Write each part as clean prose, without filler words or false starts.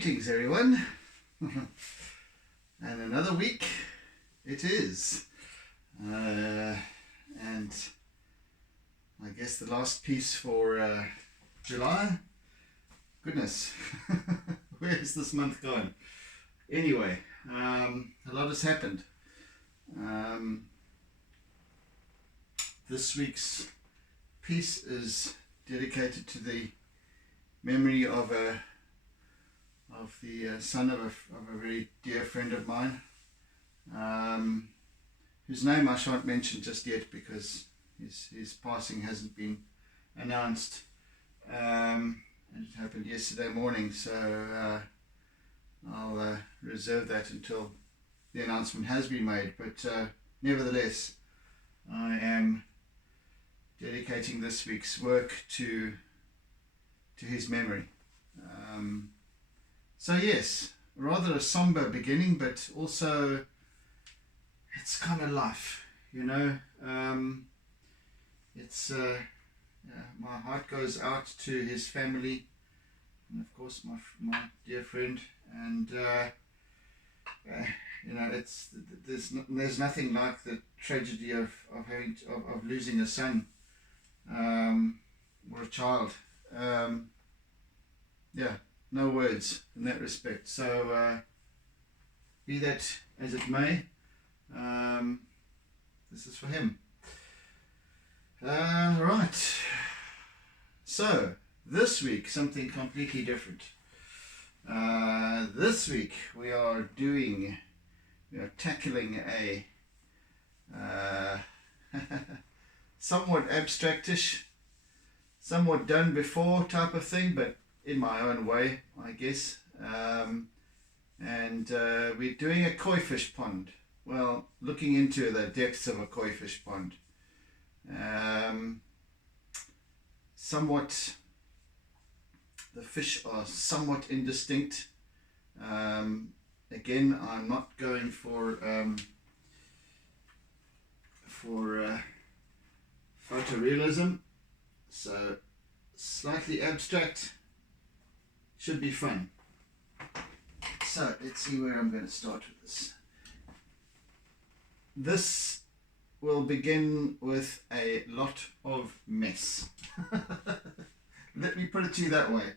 Greetings everyone, and another week it is, and I guess the last piece for July. Goodness, where's this month gone? Anyway, a lot has happened. This week's piece is dedicated to the memory of the son of a very dear friend of mine, whose name I shan't mention just yet because his passing hasn't been announced, and it happened yesterday morning, so I'll reserve that until the announcement has been made, but nevertheless I am dedicating this week's work to his memory. So yes, rather a somber beginning, but also it's kind of life, you know. It's my heart goes out to his family, and of course my dear friend, and you know, there's nothing like the tragedy of losing a son or a child. Yeah, no words in that respect. So be that as it may, this is for him. Right. So this week something completely different. This week we are tackling a somewhat abstractish, somewhat done before type of thing, but in my own way, I guess. And we're doing a koi fish pond. Well, looking into the depths of a koi fish pond. The fish are somewhat indistinct. Again, I'm not going for photorealism, so slightly abstract. Should be fun. So let's see where I'm going to start with this. This will begin with a lot of mess. Let me put it to you that way.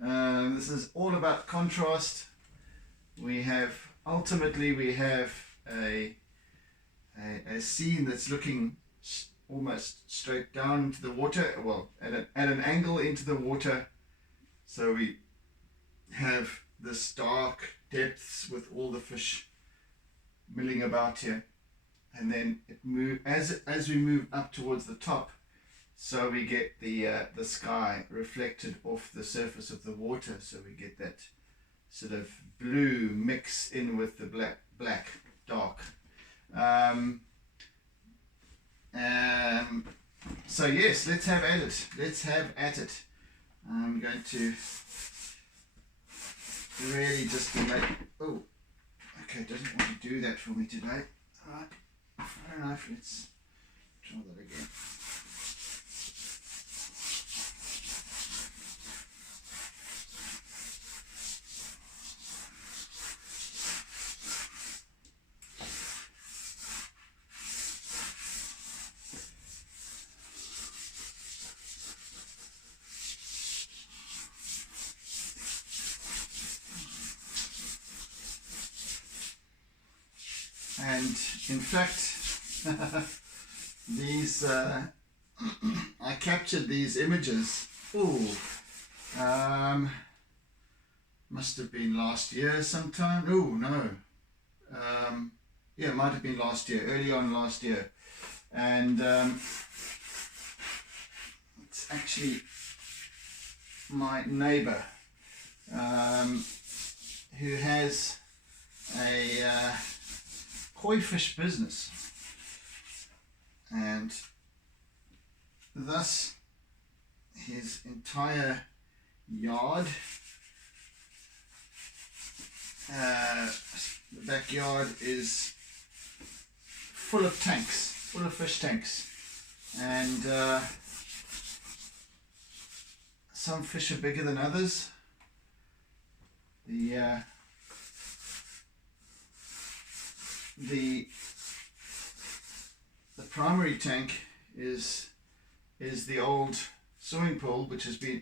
This is all about contrast. We have a scene that's looking almost straight down into the water, well, at an angle into the water. So we have this dark depths with all the fish milling about here, and then as we move up towards the top, so we get the sky reflected off the surface of the water, so we get that sort of blue mix in with the black dark. So yes, let's have at it. I'm going to really just make, oh, okay, doesn't want to do that for me today. Alright, fair enough, let's try that again. And in fact, these I captured these images. Must have been last year sometime. Yeah, it might have been last year, early on last year, and it's actually my neighbour who has a koi fish business, and thus his entire yard, the backyard is full of fish tanks, and some fish are bigger than others. The the primary tank is the old swimming pool, which has been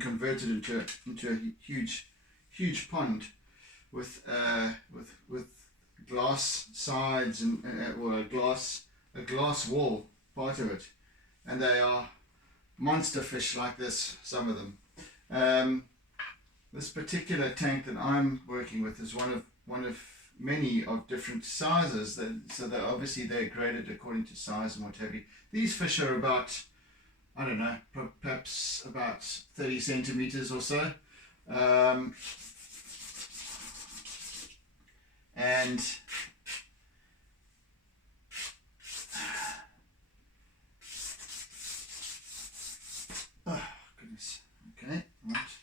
converted into a huge pond with glass sides and or a glass wall part of it, and they are monster fish like this. Some of them. This particular tank that I'm working with is one of many of different sizes. So that obviously they're graded according to size and what have you. These fish are about, I don't know, perhaps about 30 centimeters or so. And oh goodness, okay, right.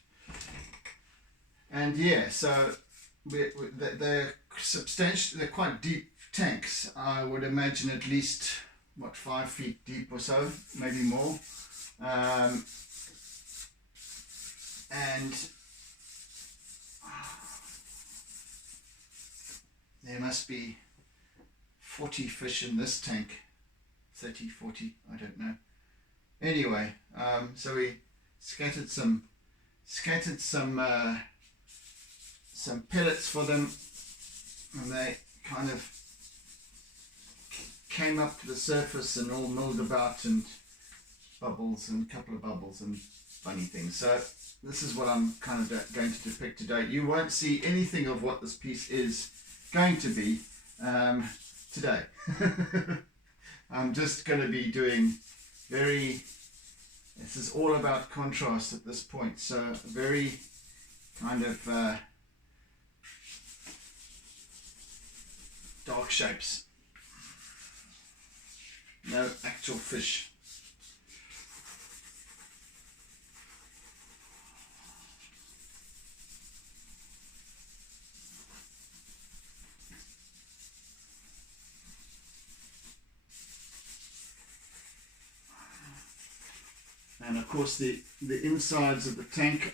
And yeah, so they're substantial. They're quite deep tanks. I would imagine at least 5 feet deep or so, maybe more. And there must be 40 fish in this tank. 30, 40, I don't know. Anyway, so we scattered some pellets for them, and they kind of came up to the surface and all milled about, and bubbles, and a couple of bubbles and funny things. So this is what I'm kind of going to depict today. You won't see anything of what this piece is going to be today. I'm just going to be doing this is all about contrast at this point, so very kind of dark shapes. No actual fish. And of course the insides of the tanks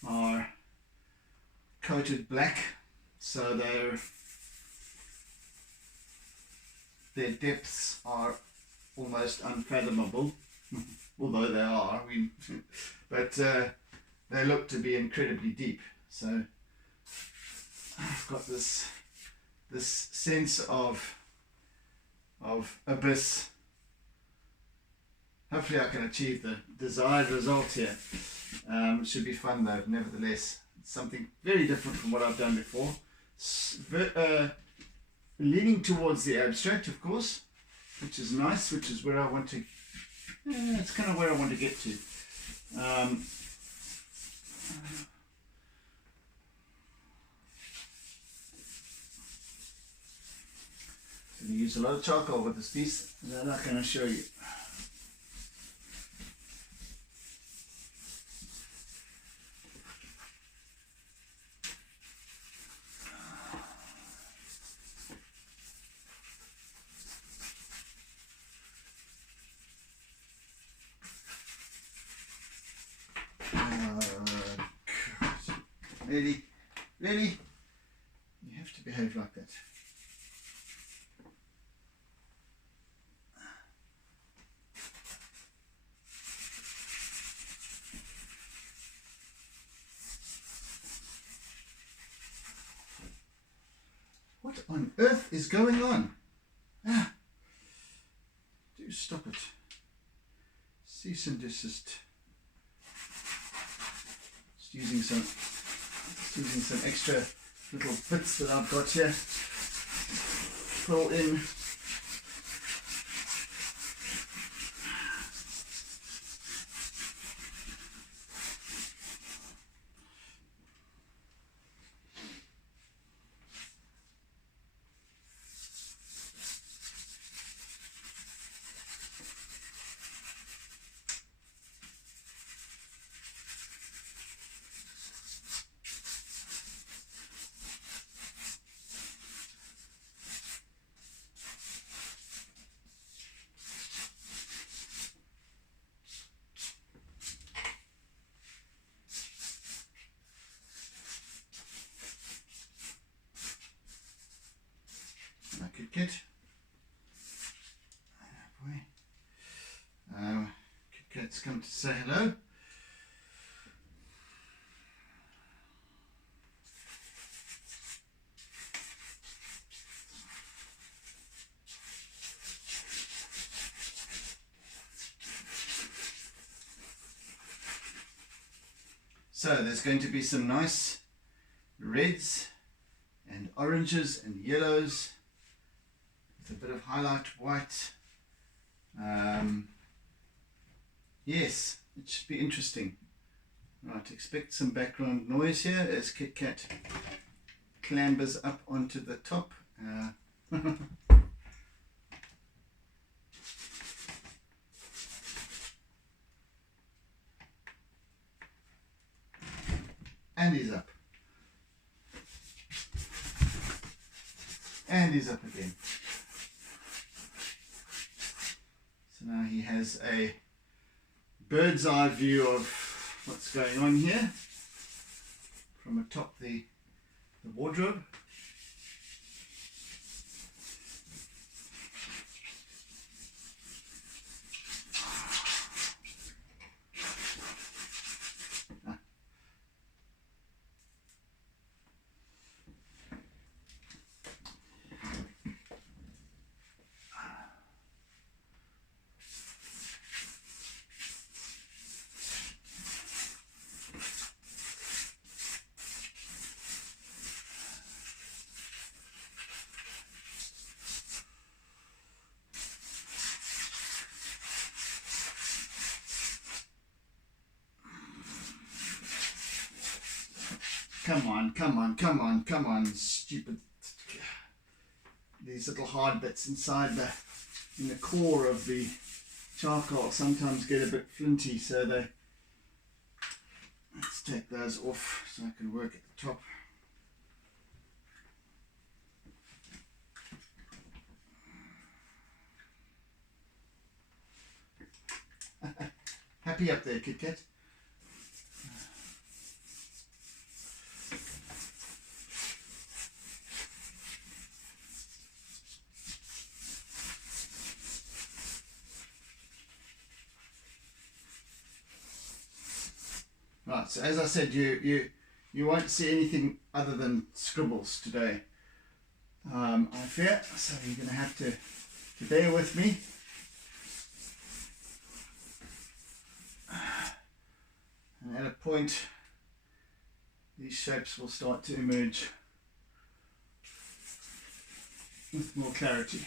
are coated black, so their depths are almost unfathomable, although they are. But they look to be incredibly deep. So I've got this sense of abyss. Hopefully I can achieve the desired result here. It should be fun though, nevertheless. It's something very different from what I've done before. Leaning towards the abstract, of course, which is nice, which is where I want to, it's kind of where I want to get to. I'm going to use a lot of charcoal with this piece, that I can assure you. Really? You have to behave like that. What on earth is going on? Do stop it. Cease and desist. Just using some extra little bits that I've got here. Pull in. Kit Kat's come to say hello. So there's going to be some nice reds and oranges and yellows with a bit of highlight white. Yes, it should be interesting. Right, expect some background noise here as Kit Kat clambers up onto the top. And he's up. And he's up again. So now he has a bird's eye view of what's going on here from atop the wardrobe. Come on, come on, come on, come on, stupid. These little hard bits inside in the core of the charcoal sometimes get a bit flinty, so let's take those off so I can work at the top. Happy up there, Kit Kat? Right, so as I said, you won't see anything other than scribbles today, I fear, so you're going to have to bear with me. And at a point, these shapes will start to emerge with more clarity.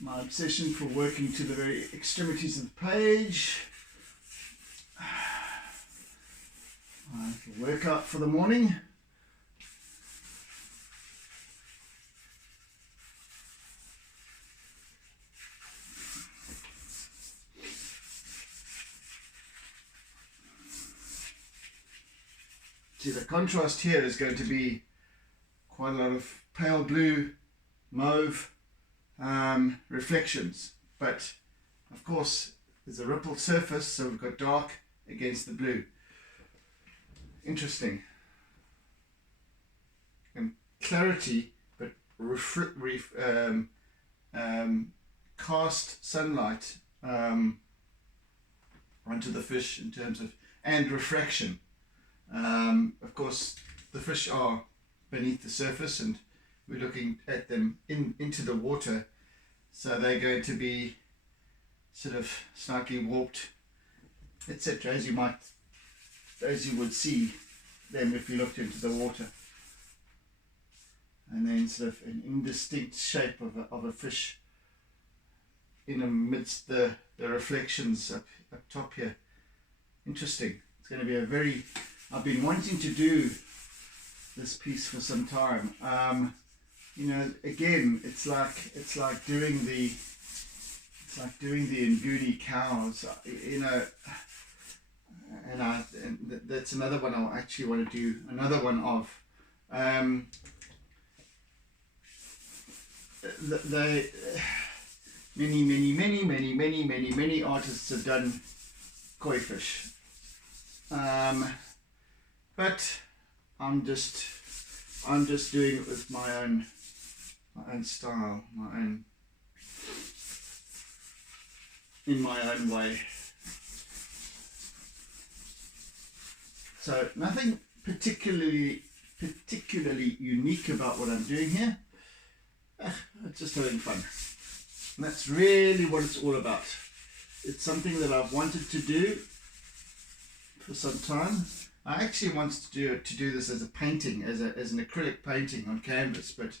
My obsession for working to the very extremities of the page. My little workout for the morning. See, the contrast here is going to be quite a lot of pale blue, mauve, reflections, but of course there's a rippled surface, so we've got dark against the blue. Interesting. And clarity, but cast sunlight onto the fish in terms of, and refraction. Of course the fish are beneath the surface and we're looking at them into the water, so they're going to be sort of slightly warped, etc., as you would see them if you looked into the water. And then sort of an indistinct shape of a fish in amidst the reflections up top here. Interesting. It's going to be a very, I've been wanting to do this piece for some time. You know, again, it's like doing the Nguni cows, you know, and that's another one I'll actually want to do another one of. Many artists have done koi fish, But I'm just doing it with my own style, in my own way. So nothing particularly unique about what I'm doing here. Just having fun. And that's really what it's all about. It's something that I've wanted to do for some time. I actually wanted to do this as a painting, as an acrylic painting on canvas, but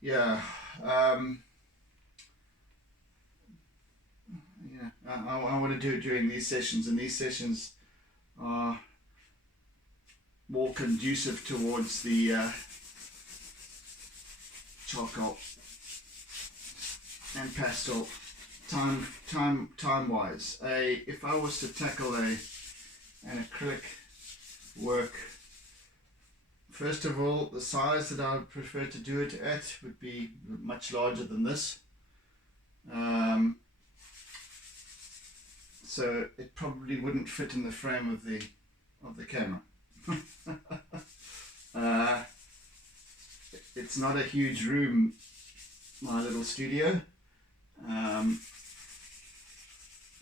yeah, I want to do it during these sessions, and these sessions are more conducive towards the charcoal and pastel time wise. If I was to tackle an acrylic work, first of all, the size that I would prefer to do it at would be much larger than this. So it probably wouldn't fit in the frame of the camera. It's not a huge room, my little studio,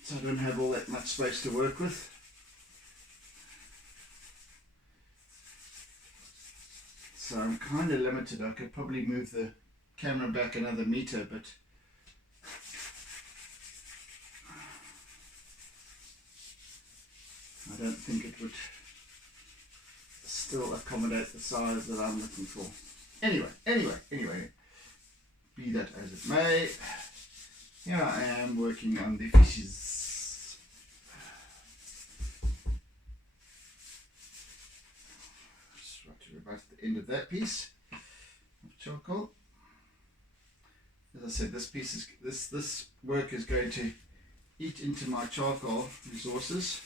so I don't have all that much space to work with. So I'm kind of limited. I could probably move the camera back another meter, but I don't think it would still accommodate the size that I'm looking for. Anyway, be that as it may, here I am working on the fishes. Just right to about the end of that piece of charcoal. As I said, this piece is this work is going to eat into my charcoal resources.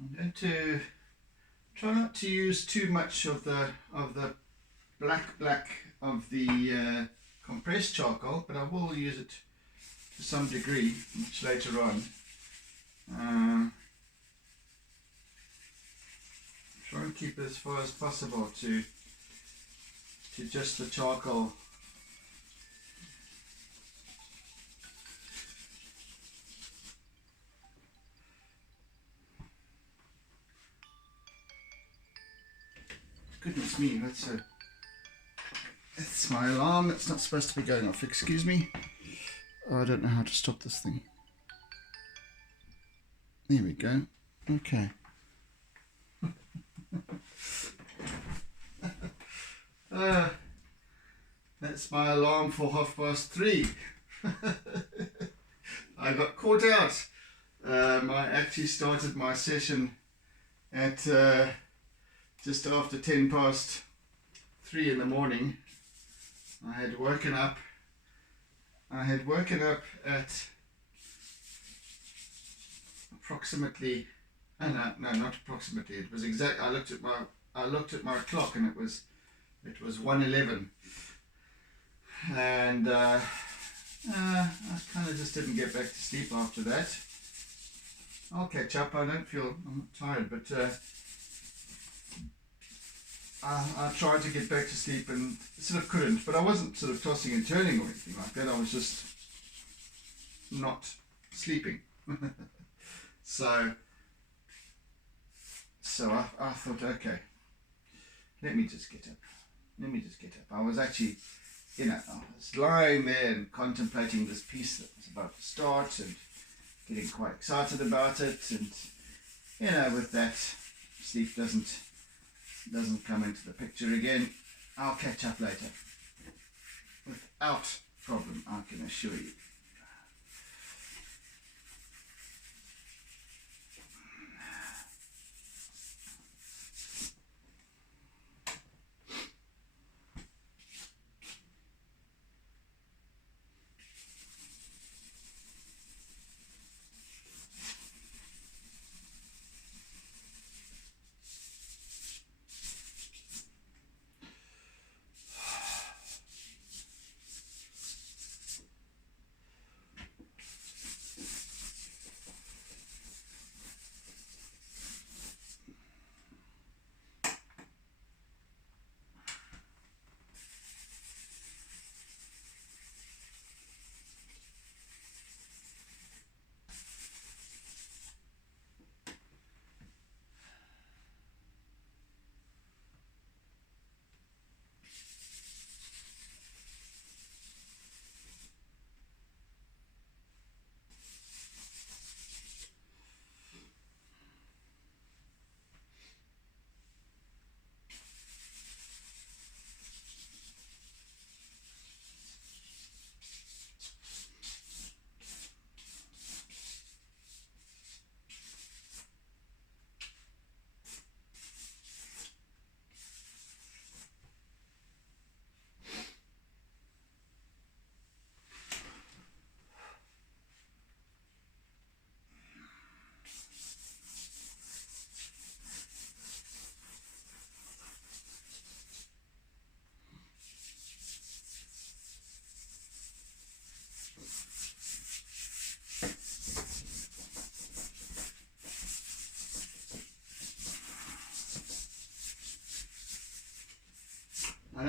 I'm going to try not to use too much of the black of the compressed charcoal, but I will use it to some degree much later on. Try and keep it as far as possible to just the charcoal. Goodness me, that's my alarm. It's not supposed to be going off. Excuse me. Oh, I don't know how to stop this thing. There we go. Okay. That's my alarm for 3:30. I got caught out. I actually started my session at just after 3:10 in the morning. I had woken up at approximately, no, not approximately, it was exact. I looked at my clock and it was 1:11, and I kind of just didn't get back to sleep after that. I'll catch up. I'm not tired, but I tried to get back to sleep and sort of couldn't, but I wasn't sort of tossing and turning or anything like that. I was just not sleeping. So I thought, okay, let me just get up. I was actually, I was lying there and contemplating this piece that was about to start and getting quite excited about it, and with that, sleep doesn't come into the picture again. I'll catch up later without problem, I can assure you.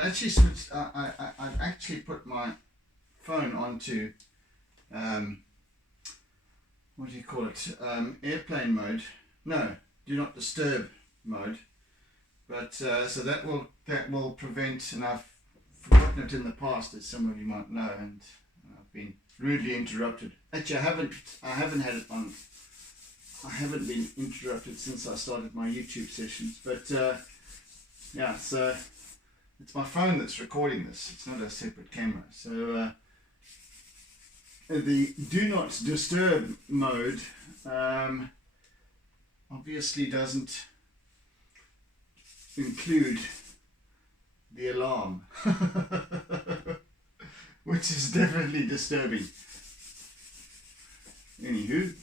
actually switched. I've actually put my phone onto what do you call it? Airplane mode. No, do not disturb mode. But so that will prevent. And I've forgotten it in the past, as some of you might know, and I've been rudely interrupted. Actually, I haven't had it on. I haven't been interrupted since I started my YouTube sessions. But yeah, so it's my phone that's recording this. It's not a separate camera. So the do not disturb mode obviously doesn't include the alarm, which is definitely disturbing. Anywho.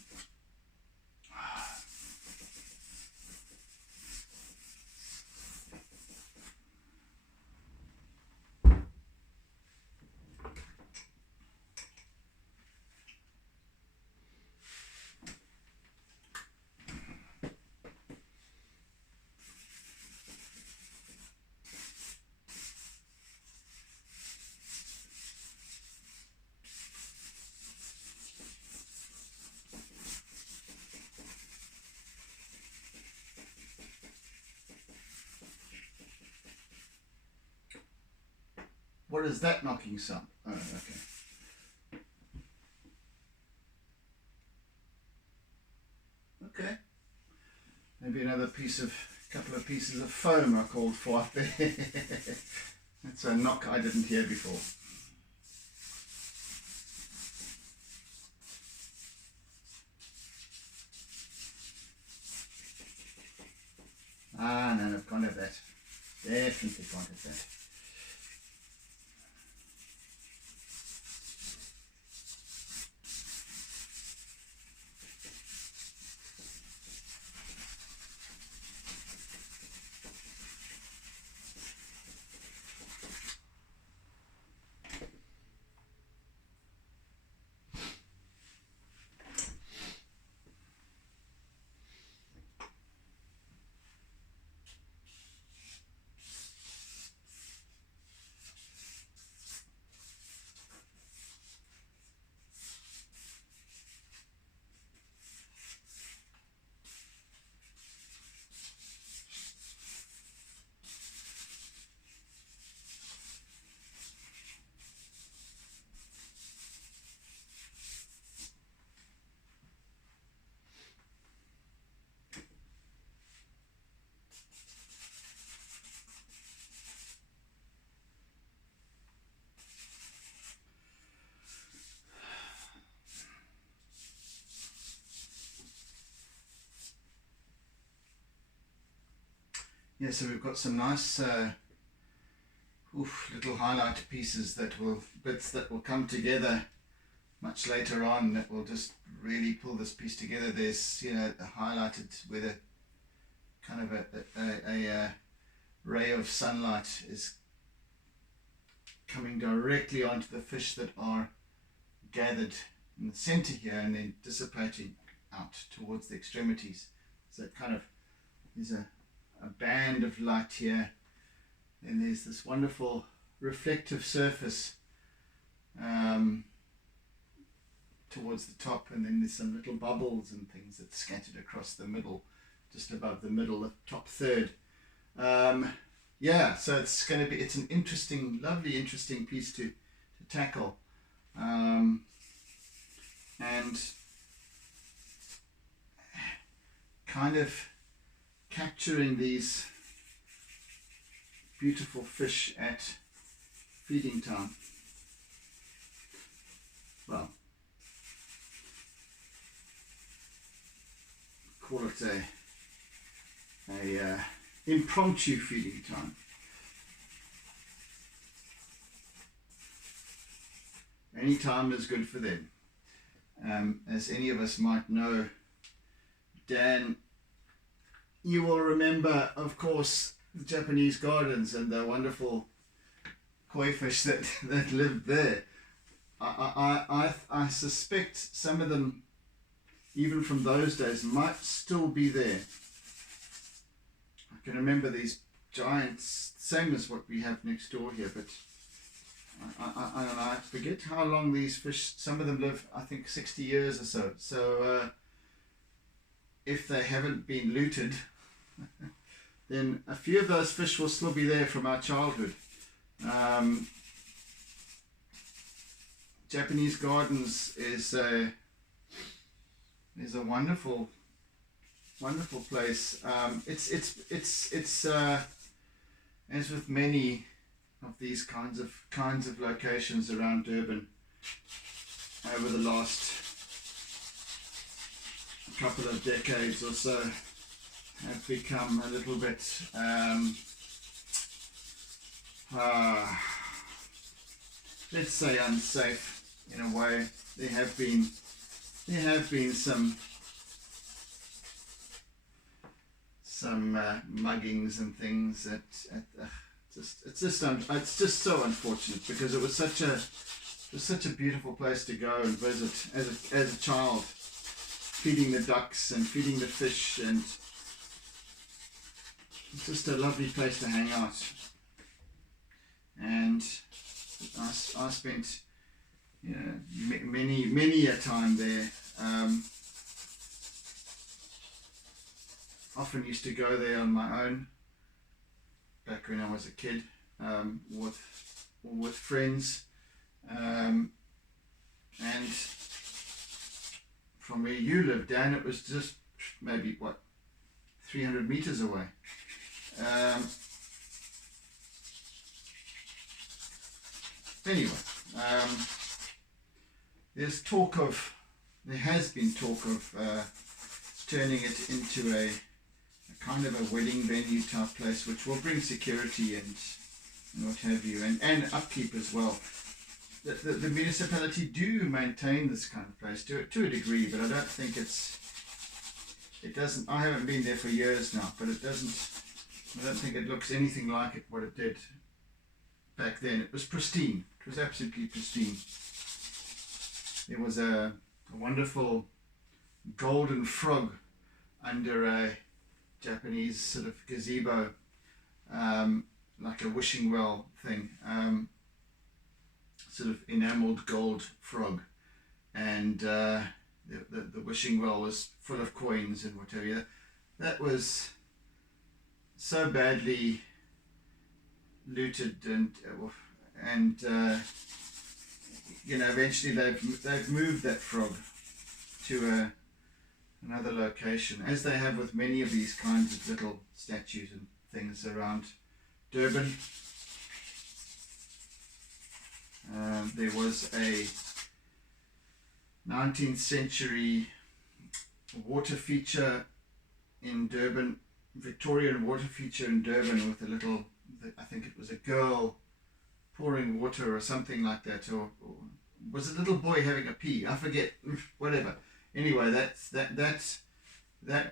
What is that knocking sound? Oh, okay. Okay. Maybe another couple of pieces of foam are called for up there. That's a knock I didn't hear before. Ah, no, I've can't have that. Definitely can't have that. Yeah, so we've got some nice little highlight pieces bits that will come together much later on that will just really pull this piece together. There's, highlighted with a kind of a ray of sunlight is coming directly onto the fish that are gathered in the center here and then dissipating out towards the extremities. So it kind of is a band of light here, and there's this wonderful reflective surface towards the top, and then there's some little bubbles and things that's scattered across the middle, just above the middle, the top third. Yeah, so it's an interesting, lovely, interesting piece to tackle, and kind of capturing these beautiful fish at feeding time. Well, call it a impromptu feeding time. Any time is good for them. As any of us might know, Dan, you will remember, of course, the Japanese gardens and the wonderful koi fish that lived there. I suspect some of them, even from those days, might still be there. I can remember these giants, same as what we have next door here, but I don't know, I forget how long these fish, some of them live, I think 60 years or so. So if they haven't been looted, then a few of those fish will still be there from our childhood. Japanese Gardens is a wonderful place. It's as with many of these kinds of locations around Durban over the last couple of decades or so, have become a little bit let's say unsafe in a way. There have been some muggings and things that it's just so unfortunate, because it was such a beautiful place to go and visit as a child, feeding the ducks and feeding the fish, and it's just a lovely place to hang out. And I spent many a time there. Often used to go there on my own back when I was a kid, with friends, and from where you lived, Dan, it was just maybe 300 meters away. Anyway, there has been talk of turning it into a kind of a wedding venue type place, which will bring security and what have you, and upkeep as well. The municipality do maintain this kind of place to a degree, but I don't think it doesn't. I haven't been there for years now, but it doesn't. I don't think it looks anything like what it did back then. It was pristine. It was absolutely pristine. There was a wonderful golden frog under a Japanese sort of gazebo, like a wishing well thing, sort of enameled gold frog, and the wishing well was full of coins and whatever. That was so badly looted, and eventually they've moved that frog to another location, as they have with many of these kinds of little statues and things around Durban. There was a 19th century water feature in Durban, Victorian water feature in Durban, with a little, I think it was a girl pouring water or something like that, or was it a little boy having a pee? I forget, whatever. Anyway, that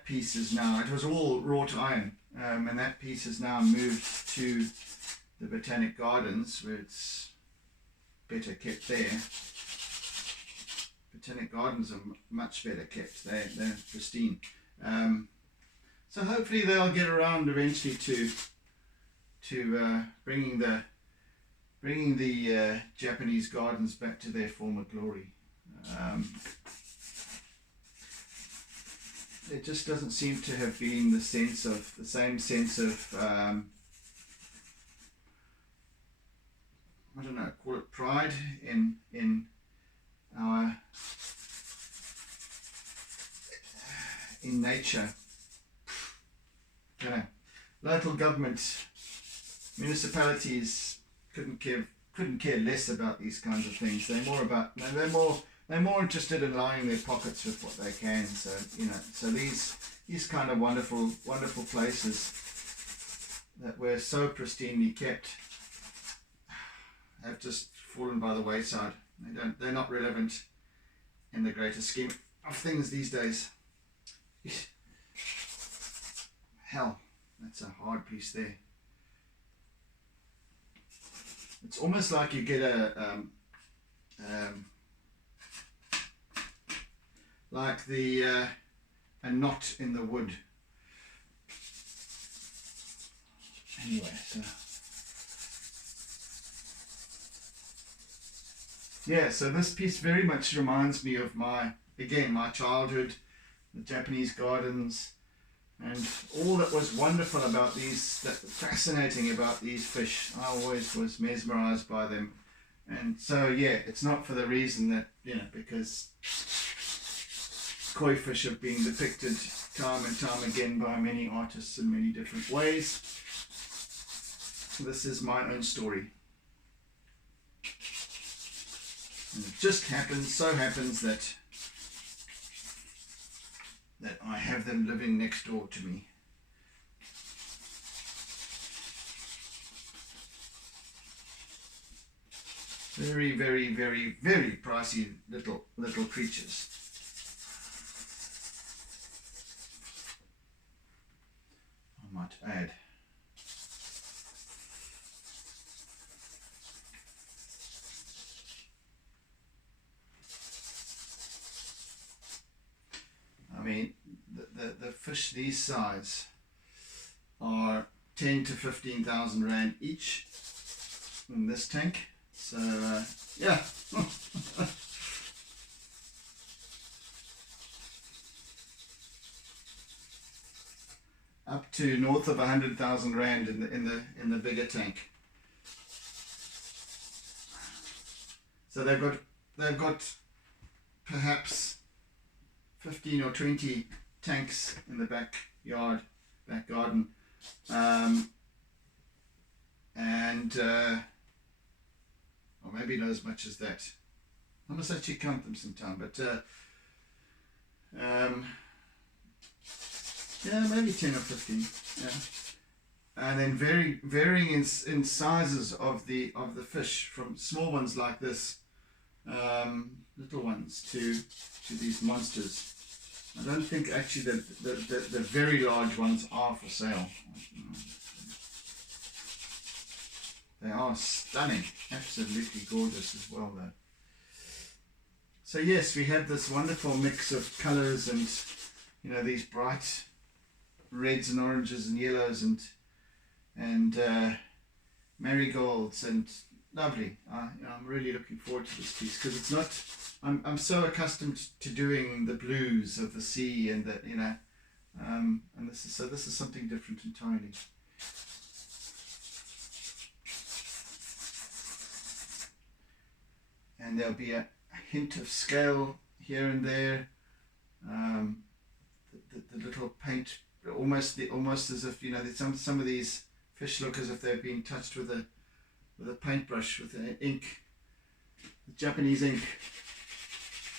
piece is now, it was all wrought iron, and that piece is now moved to the Botanic Gardens, where it's better kept there. Botanic Gardens are much better kept. They're pristine. So hopefully they'll get around eventually to bringing the Japanese gardens back to their former glory. It just doesn't seem to have been the same sense of I don't know, call it pride in our in nature. Local government, municipalities couldn't care less about these kinds of things. They're more interested in lining their pockets with what they can. So these kind of wonderful places that were so pristinely kept have just fallen by the wayside. They're not relevant in the greater scheme of things these days. Hell, that's a hard piece there. It's almost like you get a knot in the wood. anyway, so yeah, so this piece very much reminds me of my childhood, the Japanese gardens, and all that was wonderful about these, that fascinating about these fish. I always was mesmerized by them. And so yeah, it's not for the reason that, because koi fish have been depicted time and time again by many artists in many different ways. This is my own story. And it just so happens that I have them living next door to me. Very, very, very, very pricey little creatures. I might add. I mean, the fish these size are 10 to 15,000 Rand each in this tank. So yeah. Up to north of 100,000 Rand in the bigger tank. So they've got perhaps 15 or 20 tanks in the back garden, or maybe not as much as that. I must actually count them sometime, but yeah, maybe 10 or 15. Yeah, and then varying in sizes of the fish, from small ones like this, little ones, to these monsters. I don't think actually the very large ones are for sale. They are stunning, absolutely gorgeous as well though. So yes, we have this wonderful mix of colours, and these bright reds and oranges and yellows and marigolds, and lovely. I'm really looking forward to this piece, because it's not. I'm so accustomed to doing the blues of the sea and and this is something different entirely. And there'll be a hint of scale here and there. The little paint, almost as if some of these fish look as if they've been touched with a paintbrush, with an ink, the Japanese ink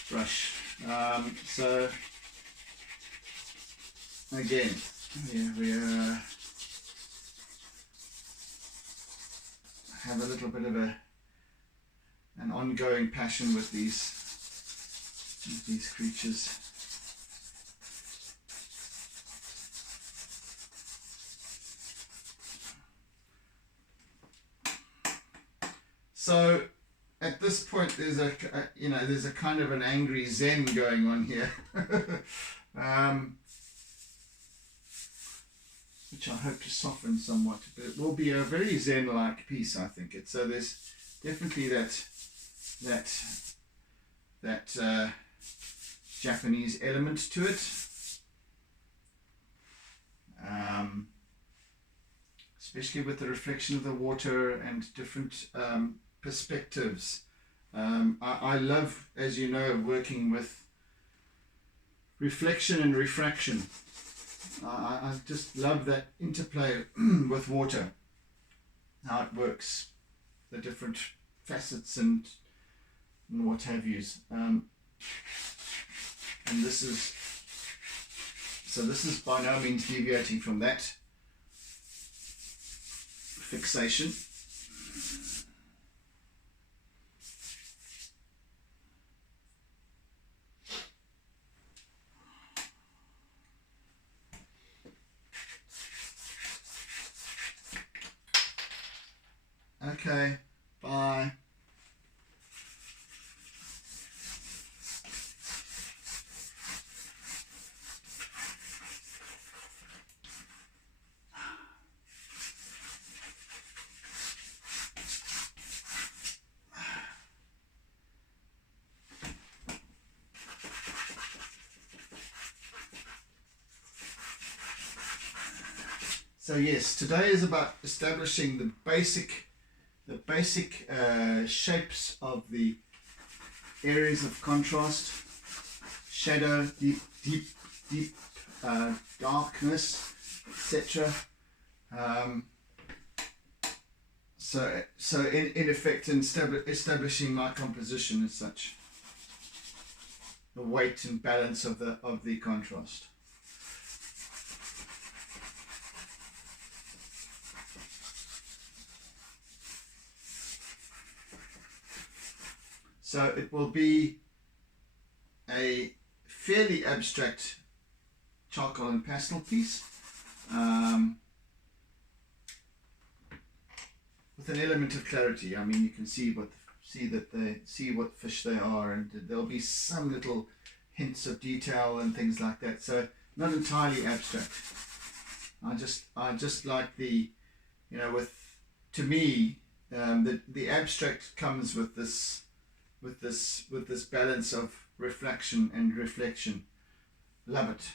brush. So again, yeah, we have a little bit of an ongoing passion with these creatures. So at this point, there's a kind of an angry zen going on here, which I hope to soften somewhat. But it will be a very zen-like piece, I think. So there's definitely that Japanese element to it, especially with the reflection of the water and different perspectives. I love, as you know, working with reflection and refraction. I just love that interplay with water, how it works, the different facets and what have yous. And this is by no means deviating from that fixation. Okay, bye. So yes, today is about establishing the basic shapes of the areas of contrast, shadow, deep darkness, etc. So in effect, in establishing my composition as such, the weight and balance of the contrast. So it will be a fairly abstract charcoal and pastel piece, with an element of clarity. I mean, you can see what fish they are, and there'll be some little hints of detail and things like that. So not entirely abstract. I just like the, to me, the abstract comes with this balance of reflection and reflection. Love it.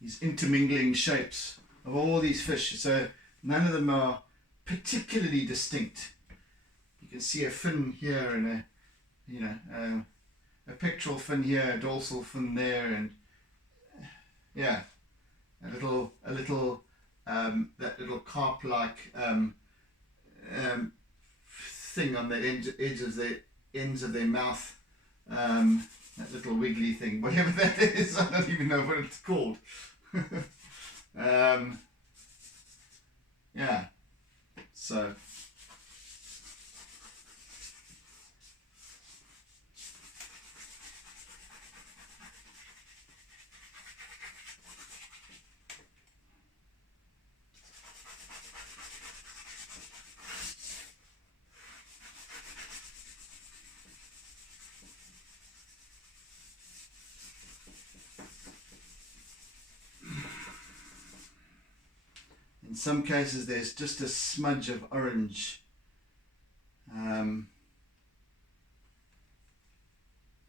These intermingling shapes of all these fish, so none of them are particularly distinct. You can see a fin here and a pectoral fin here, a dorsal fin there, and a little that little carp-like thing on the ends of their mouth, that little wiggly thing, whatever that is. I don't even know what it's called. So in some cases there's just a smudge of orange.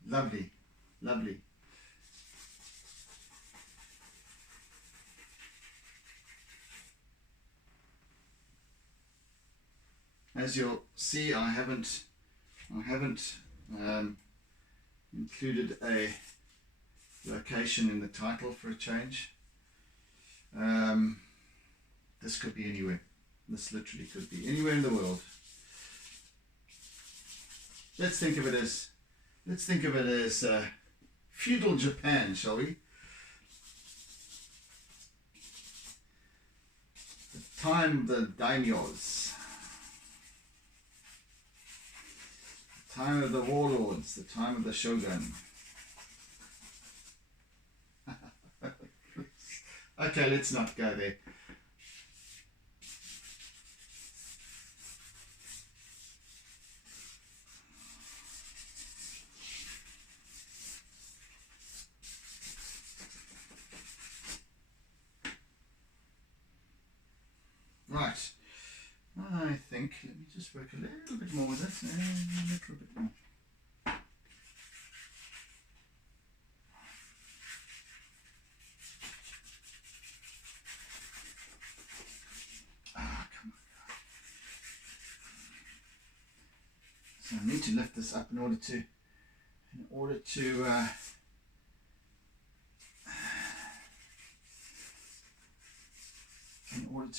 Lovely. As you'll see, I haven't included a location in the title for a change. This could be anywhere. This literally could be anywhere in the world. Let's think of it as feudal Japan, shall we? The time of the daimyos, the time of the warlords, the time of the shogun. Okay, let's not go there. Right, I think, let me just work a little bit more with it, a little bit more. Come on. So I need to lift this up in order to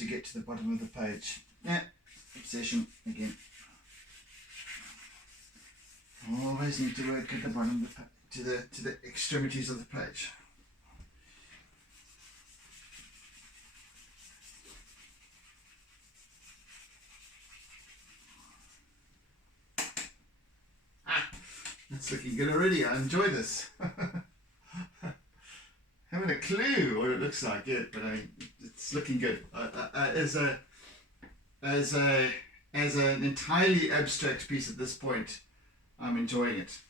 get to the bottom of the page. Obsession again. Always need to work at the bottom of the to the extremities of the page. That's looking good already. I enjoy this. Haven't a clue what it looks like yet, but it's looking good. As an entirely abstract piece at this point, I'm enjoying it.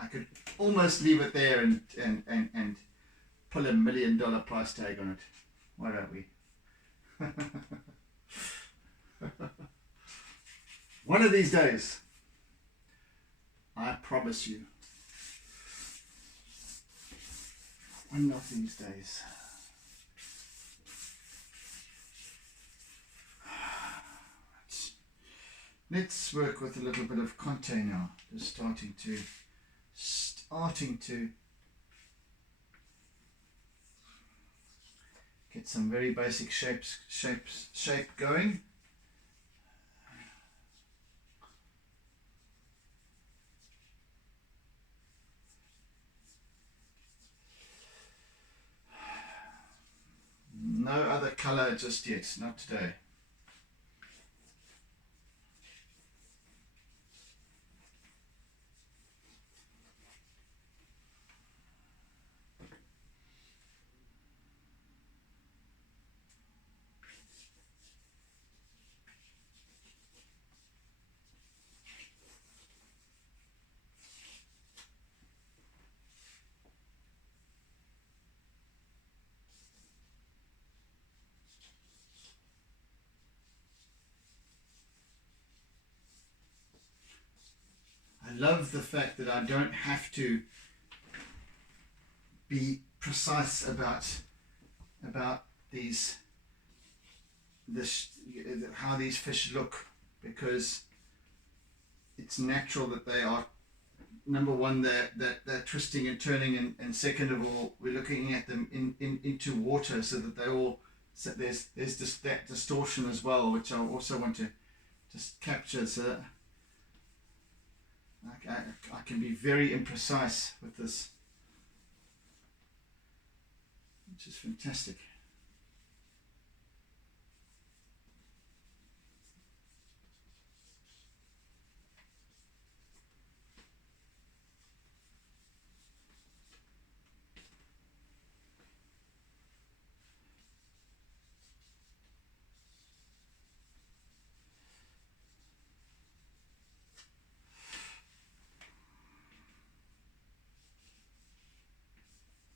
I could almost leave it there and pull $1 million price tag on it. Why don't we? One of these days, I promise you, one of these days. Let's work with a little bit of contour now. Just starting to get some very basic shape going. No other color just yet, not today. I love the fact that I don't have to be precise about how these fish look, because it's natural that they are, number one, they're twisting and turning, and second of all, we're looking at them into water, so that they all, so there's just that distortion as well, which I also want to just capture, so that I can be very imprecise with this, which is fantastic.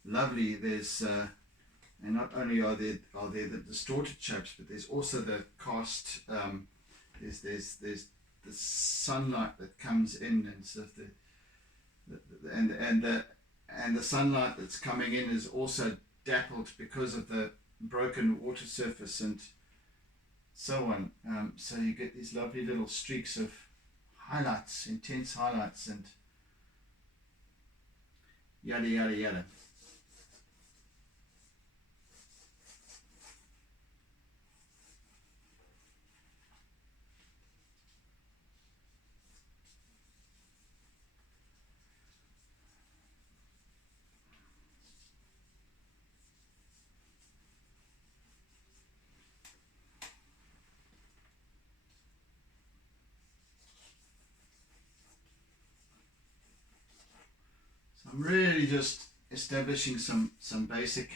Lovely. There's and not only are there the distorted shapes, but there's also the cast. There's the sunlight that comes in, and sort of the sunlight that's coming in is also dappled because of the broken water surface and so on. So you get these lovely little streaks of highlights, intense highlights, and yada yada yada. I'm really just establishing some basic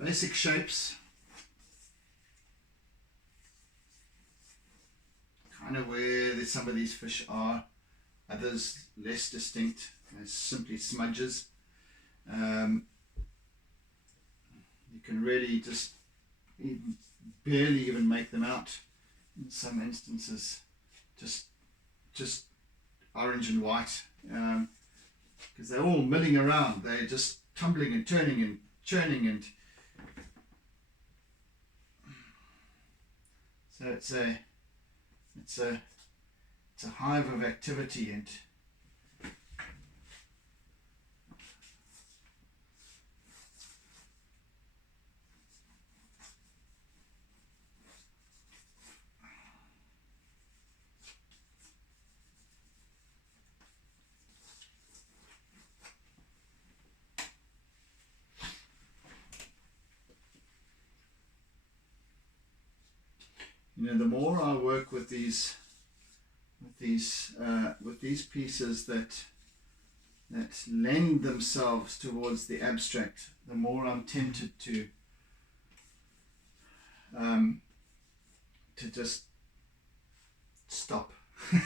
basic shapes, kind of where some of these fish are, others less distinct, as simply smudges. You can really just barely even make them out. In some instances, just orange and white, because they're all milling around. They're just tumbling and turning and churning, and so it's a hive of activity. And the more I work with these pieces that lend themselves towards the abstract, the more I'm tempted to just stop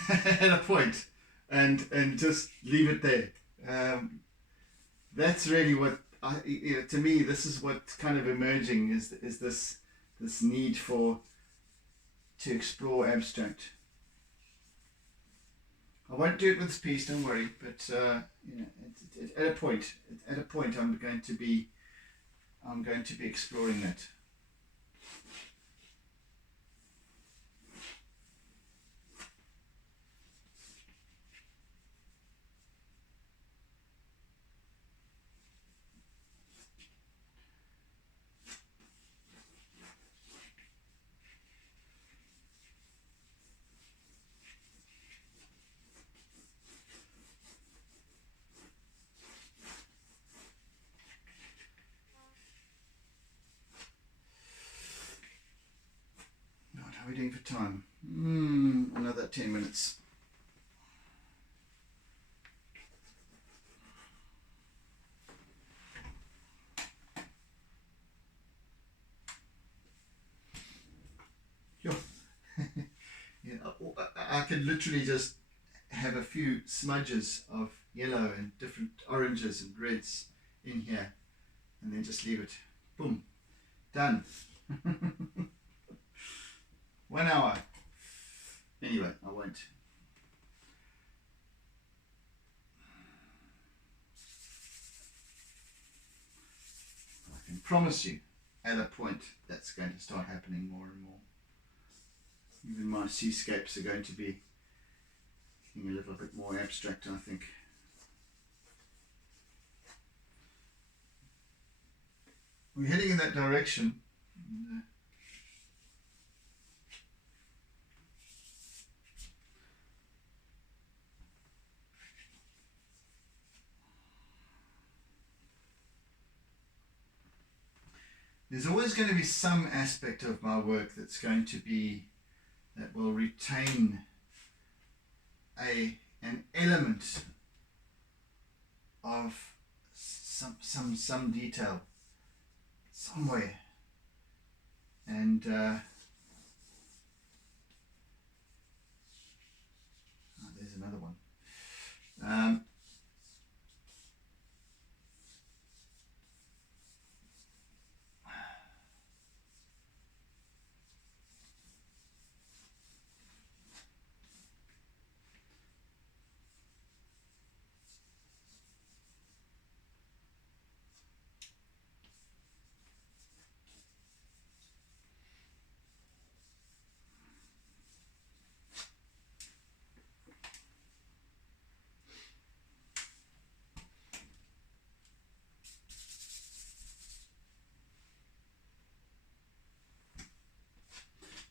at a point and just leave it there. That's really what to me, this is what's kind of emerging is this need to explore abstract. I won't do it with this piece, don't worry. But at a point, I'm going to be exploring that. How are we doing for time? Another 10 minutes. Yeah. I could literally just have a few smudges of yellow and different oranges and reds in here, and then just leave it. Boom. Done. 1 hour. Anyway, I won't. I can promise you, at a point, that's going to start happening more and more. Even my seascapes are going to be getting a little bit more abstract, I think. We're heading in that direction. There's always going to be some aspect of my work that will retain an element of some detail somewhere, and there's another one.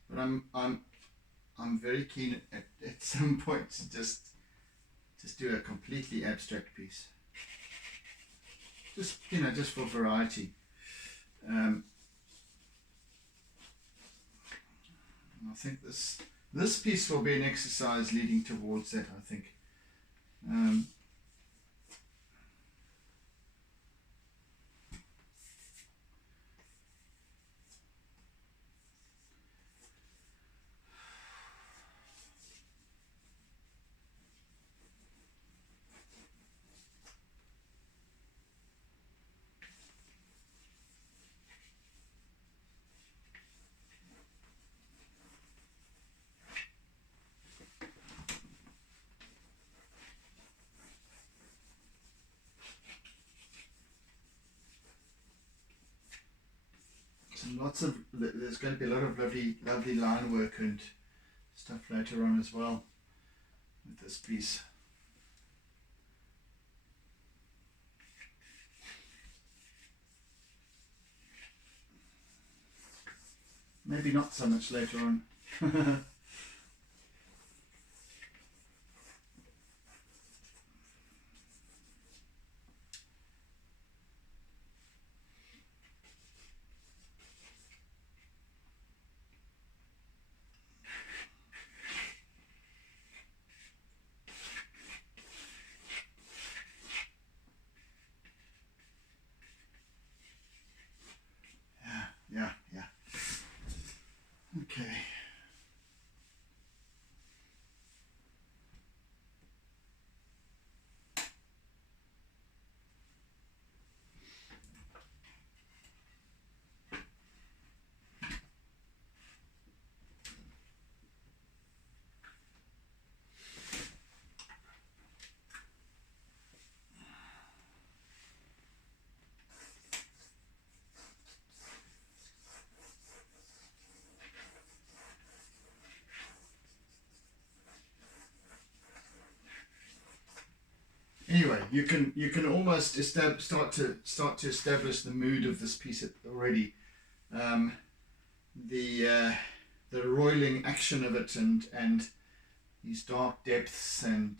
But I'm very keen at some point to just do a completely abstract piece. Just for variety. I think this piece will be an exercise leading towards that, I think. There's going to be a lot of lovely line work and stuff later on as well with this piece. Maybe not so much later on. Yeah. Okay. anyway, you can almost start to establish the mood of this piece already. The roiling action of it, and these dark depths, and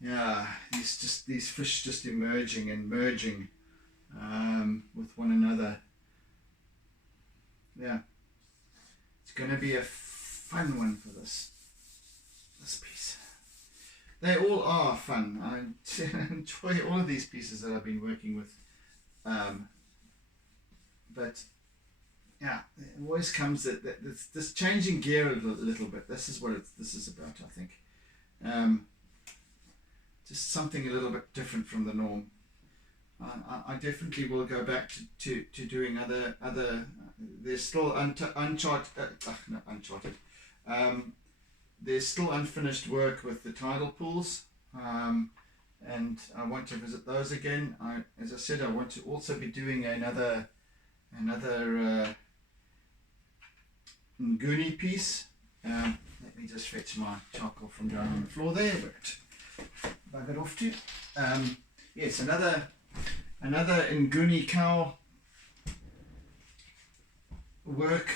yeah, these fish just emerging and merging with one another. Yeah, it's going to be a fun one for this piece. They all are fun. I enjoy all of these pieces that I've been working with, but yeah, it always comes that this changing gear a little bit. This is what this is about, I think. Just something a little bit different from the norm. I definitely will go back to doing other. There's still uncharted. There's still unfinished work with the tidal pools, and I want to visit those again. As I said, I want to also be doing another Nguni piece. Let me just fetch my charcoal from down on the floor there, but buggered off to. Yes, another Nguni cow work.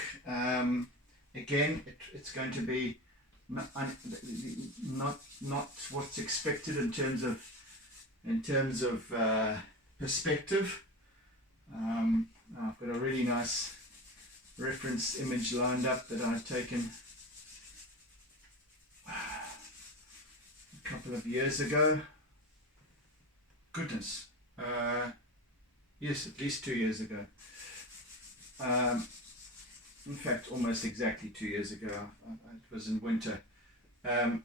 Again, it's going to be not what's expected in terms of perspective. I've got a really nice reference image lined up that I've taken a couple of years ago. Goodness, yes, at least 2 years ago. In fact, almost exactly 2 years ago. It was in winter, up in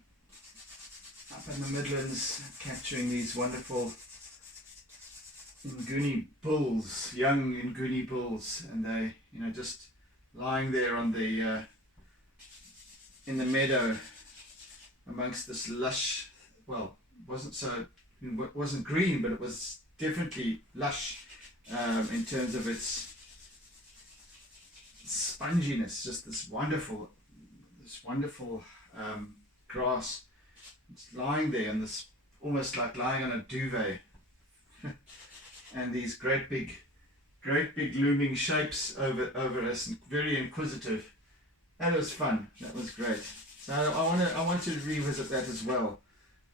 the Midlands, capturing these wonderful Nguni bulls, young Nguni bulls, and they, just lying there on the in the meadow amongst this lush. Well, it wasn't green, but it was definitely lush in terms of its sponginess. Just this wonderful grass. It's lying there, and this almost like lying on a duvet, and these great big looming shapes over us, and very inquisitive. That was fun. That was great. So I want to revisit that as well,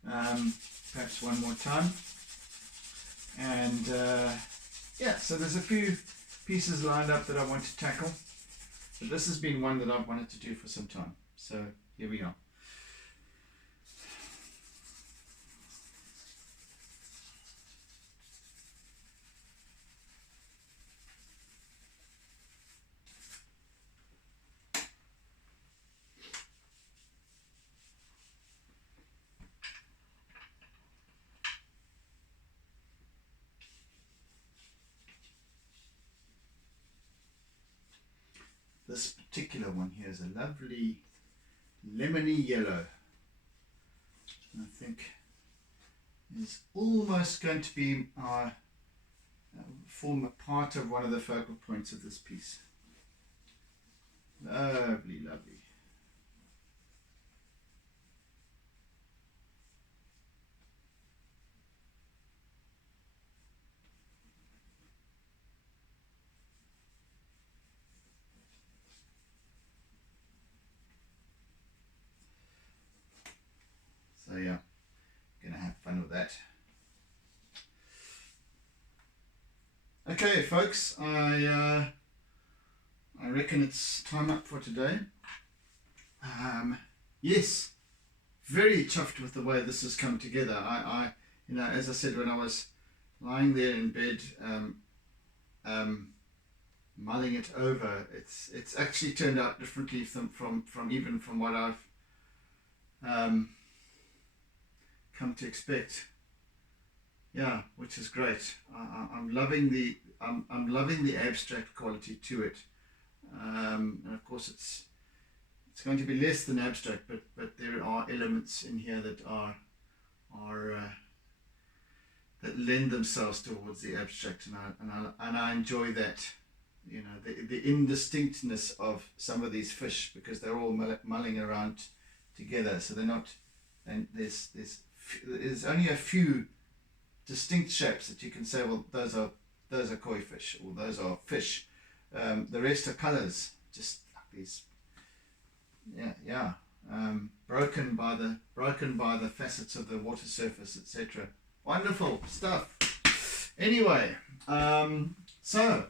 perhaps one more time. And yeah, so there's a few pieces lined up that I want to tackle, but this has been one that I've wanted to do for some time. So here we are. This particular one here is a lovely lemony yellow. I think is almost going to be form a part of one of the focal points of this piece. Lovely, lovely. So yeah, gonna have fun with that. Okay, folks, I reckon it's time up for today. Yes, very chuffed with the way this has come together. I as I said, when I was lying there in bed, mulling it over, it's actually turned out differently from what I've come to expect. Yeah, which is great. I'm loving the abstract quality to it, and of course it's going to be less than abstract, but there are elements in here that are that lend themselves towards the abstract, and I enjoy that. The indistinctness of some of these fish, because they're all mulling around together, so they're not. And there's there's only a few distinct shapes that you can say, well, those are koi fish, or those are fish. The rest are colors, just these, broken by the facets of the water surface, etc. Wonderful stuff. Anyway, so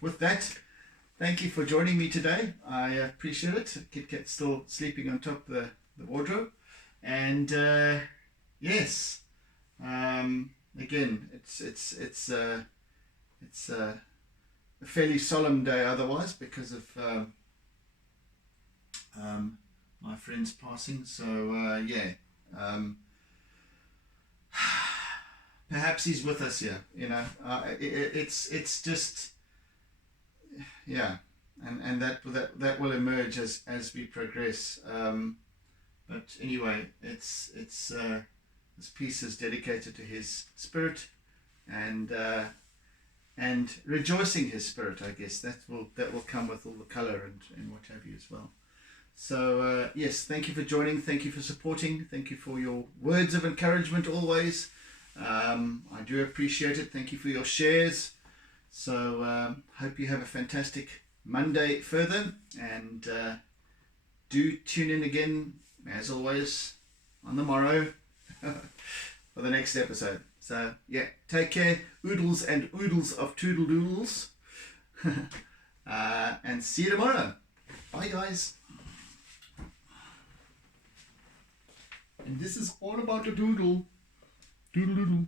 with that, thank you for joining me today. I appreciate it. Kit Kat's still sleeping on top of the wardrobe, and yes, again, it's a fairly solemn day otherwise because of my friend's passing. So perhaps he's with us here. It's just and that will emerge as we progress. But anyway, it's this piece is dedicated to his spirit, and rejoicing his spirit. I guess that will come with all the color and what have you as well. So yes, thank you for joining, thank you for supporting, thank you for your words of encouragement always. I do appreciate it. Thank you for your shares. So hope you have a fantastic Monday further, and do tune in again as always on the morrow for the next episode. So yeah, take care, oodles and oodles of toodle doodles, and see you tomorrow. Bye guys. And this is all about a doodle. Doodle doodle.